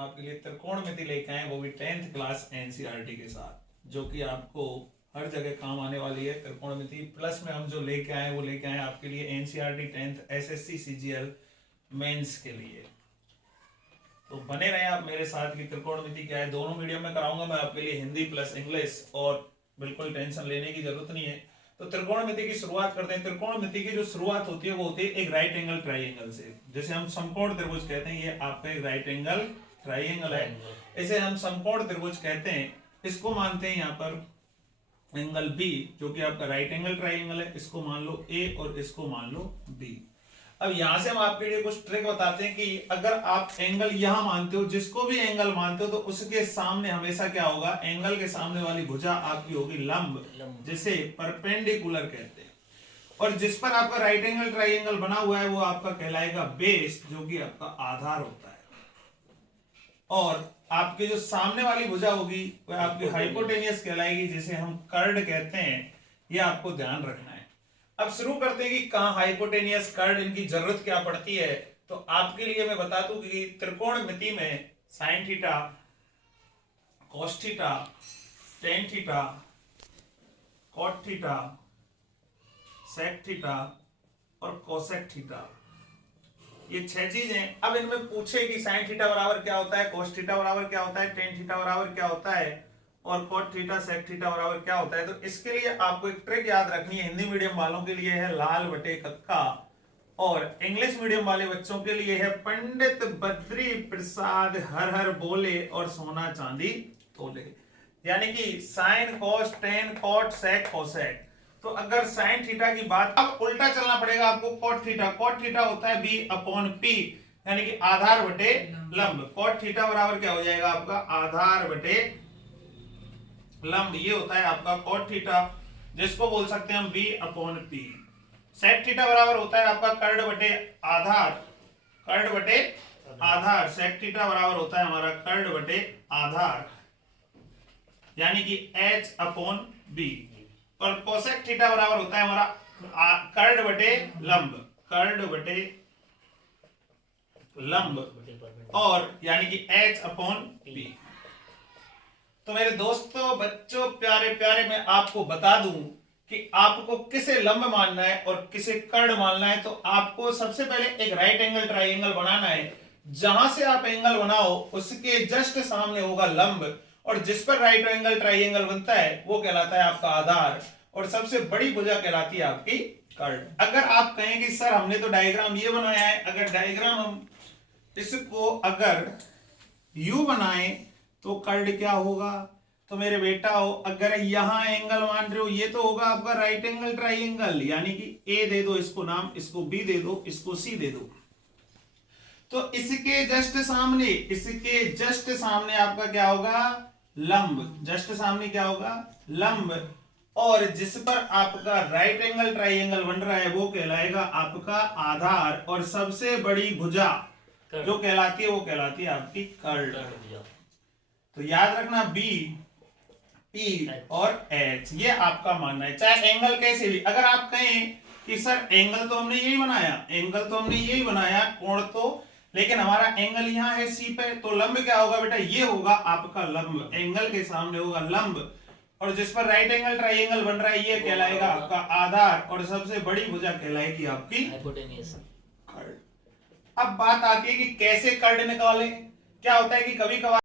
आपके लिए त्रिकोणमिति लेके आए, वो भी 10th क्लास एनसीईआरटी के साथ, जो कि आपको हर जगह काम आने वाली है। त्रिकोणमिति प्लस में हम जो लेके आए वो लेके आए आपके लिए NCERT 10th SSC CGL mains के लिए। तो बने रहे आप मेरे साथ कि त्रिकोणमिति क्या है। दोनों मीडियम में कराऊंगा मैं आपके लिए, हिंदी प्लस इंग्लिश, और बिल्कुल टेंशन लेने की जरूरत नहीं है। तो त्रिकोणमिति की शुरुआत करते हैं। त्रिकोणमिति की जो शुरुआत होती है वो होती है एक राइट एंगल ट्राइंगल से, जैसे हम समकोण त्रिभुज कहते हैं। ये आपका एक राइट एंगल ट्राइंगल है, इसे हम समकोण त्रिभुज कहते हैं। इसको मानते हैं यहाँ पर एंगल बी, जो कि आपका राइट एंगल ट्राइंगल है। इसको मान लो ए और इसको मान लो बी। अब यहां से हम आपके लिए कुछ ट्रिक बताते हैं कि अगर आप एंगल यहां मानते हो, जिसको भी एंगल मानते हो, तो उसके सामने हमेशा क्या होगा, एंगल के सामने वाली भुजा आपकी होगी लंब, जिसे परपेंडिकुलर कहते हैं। और जिस पर आपका राइट एंगल ट्राइंगल बना हुआ है वो आपका कहलाएगा बेस, जो कि आपका आधार होता है। और आपके जो सामने वाली भुजा होगी वह आपकी हाइपोटेनियस कहलाएगी, जिसे हम कर्ड कहते हैं। ये आपको ध्यान रखना है। अब शुरू करते हैं कि कहां हाइपोटेनियस, कर्ड, इनकी जरूरत क्या पड़ती है। तो आपके लिए मैं बता दूं कि त्रिकोणमिति में sine theta, cos theta, tan theta, cot theta, sec theta और कोसेक थीटा, ये 6 चीजें। अब इनमें पूछे कि साइन थीटा बराबर क्या होता है, कोस थीटा बराबर क्या होता है, टेन थीटा बराबर क्या होता है और कॉट थीटा सेक थीटा बराबर क्या होता है। तो इसके लिए आपको एक ट्रिक याद रखनी है। हिंदी मीडियम वालों के लिए है लाल बटे कक्का, और इंग्लिश मीडियम वाले बच्चों के लिए है पंडित बद्री प्रसाद हर हर बोले और सोना चांदी तोले। यानी कि साइन, कॉस, टेन, कॉट, सेक, कोसेक। तो अगर साइन थीटा की बात, अब उल्टा चलना पड़ेगा आपको। कॉट थीटा, कॉट थीटा होता है बी अपॉन पी, यानी कि आधार बटे लंब। कॉट थीटा बराबर क्या हो जाएगा आपका, आधार बटे लंब। ये होता है आपका कॉट थीटा, जिसको बोल सकते हैं हम B upon P. Sec theta बराबर होता है आपका कर्ड बटे आधार, कर्ड बटे आधार। सेक थीटा बराबर होता है हमारा कर्ड बटे आधार, यानी कि एच अपॉन बी। और कोसेक थीटा बराबर होता है हमारा कर्ड बटे लंब, कर्ड बटे लंब, और यानी कि एच अपॉन बी। तो मेरे दोस्तों, बच्चों, प्यारे प्यारे, मैं आपको बता दूं कि आपको किसे लंब मानना है और किसे कर्ड मानना है। तो आपको सबसे पहले एक राइट एंगल ट्राइंगल बनाना है। जहां से आप एंगल बनाओ उसके जस्ट सामने होगा लंब, और जिस पर राइट एंगल ट्राइंगल बनता है वो कहलाता है आपका आधार, और सबसे बड़ी भुजा कहलाती है आपकी कर्ड। अगर आप कहें कि सर हमने तो डायग्राम ये बनाया है, अगर डायग्राम हम इसको अगर यू बनाए तो कर्ड क्या होगा। तो मेरे बेटा हो, अगर यहां एंगल मान रहे हो, ये तो होगा आपका राइट एंगल ट्राइंगल, यानी कि ए दे दो इसको नाम, इसको बी दे दो, इसको सी दे दो। तो इसके जस्ट सामने, इसके जस्ट सामने आपका क्या होगा, लंब। जस्ट सामने क्या होगा, लंब। और जिस पर आपका राइट एंगल ट्राइंगल बन रहा है वो कहलाएगा आपका आधार, और सबसे बड़ी भुजा जो कहलाती है वो कहलाती है आपकी कर्ड। तो याद रखना बी, पी और एच, ये आपका मानना है। चाहे एंगल कैसे भी, अगर आप कहें कि सर एंगल तो हमने यही बनाया, एंगल तो हमने यही बनाया, कोण तो, लेकिन हमारा एंगल यहाँ है सी पे, तो लंब क्या होगा बेटा, ये होगा आपका लंब। एंगल के सामने होगा लंब, और जिस पर राइट एंगल ट्राइंगल बन रहा है ये कहलाएगा आपका आधार, और सबसे बड़ी भुजा कहलाएगी आपकी हाइपोटेन्यूज कर्ड। अब बात आती है कि कैसे कर्ड निकालें। क्या होता है कि कभी कभार